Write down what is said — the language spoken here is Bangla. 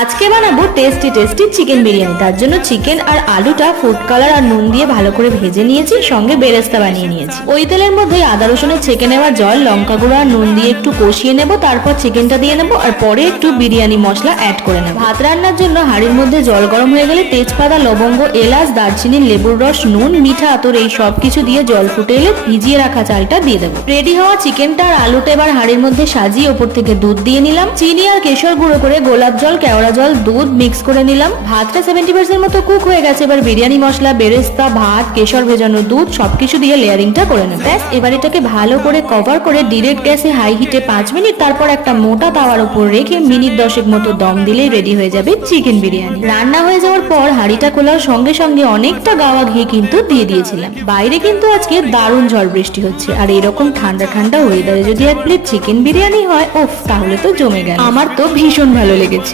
আজকে বানাবো টেস্টি টেস্টি চিকেন বিরিয়ানি। তার জন্য চিকেন আর আলুটা ফুড কালার আর নুন দিয়ে ভালো করে ভেজে নিয়েছি, সঙ্গে বেরেস্তা বানিয়ে নিয়েছি। ওই তেলের মধ্যে আদা রসুনের ছেঁকে নেওয়া জল, লঙ্কা গুঁড়ো আর নুন দিয়ে একটু কষিয়ে নেব, তারপর চিকেনটা দিয়ে নেব আর পরে একটু বিরিয়ানি মশলা অ্যাড করে নেব। ভাত রান্নার জন্য হাঁড়ির মধ্যে জল গরম হয়ে গেলে তেজপাতা, লবঙ্গ, এলাচ, দারচিনি, লেবুর রস, নুন, মিঠা আতর এই সব কিছু দিয়ে জল ফুটে এলে ভিজিয়ে রাখা চালটা দিয়ে দেবো। রেডি হওয়া চিকেনটা আর আলুটা এবার হাঁড়ির মধ্যে সাজিয়ে ওপর থেকে দুধ দিয়ে নিলাম। চিনি আর কেশর গুঁড়ো করে গোলাপ জল, কেওড়া জল, দুধ মিক্স করে নিলাম। ভাতটা 70% মতো কুক হয়ে গেছে। এবার বিরিয়ানি মশলা, বেরেস্তা, ভাত, কেশর ভেজানো দুধ সবকিছু দিয়ে লেয়ারিংটা করে নেব। ব্যাস, এবার এটাকে ভালো করে কভার করে ডিরেক্ট গ্যাসে হাই হিটে 5 মিনিট, তারপর একটা মোটা তাওয়ার উপর রেখে মিনিট 10 মতো দম দিলেই রেডি হয়ে যাবে চিকেন বিরিয়ানি। রান্না হয়ে যাওয়ার পর হাঁড়িটা খোলার সঙ্গে সঙ্গে অনেকটা গাওয়া ঘি কিন্তু দিয়ে দিয়েছিলাম। বাইরে কিন্তু আজকে দারুণ ঝড় বৃষ্টি হচ্ছে, আর এরকম ঠান্ডা ঠান্ডা ওয়েদারে যদি এক প্লেট চিকেন বিরিয়ানি হয়, ওফ, তাহলে তো জমে গেল। আমার তো ভীষণ ভালো লেগেছে।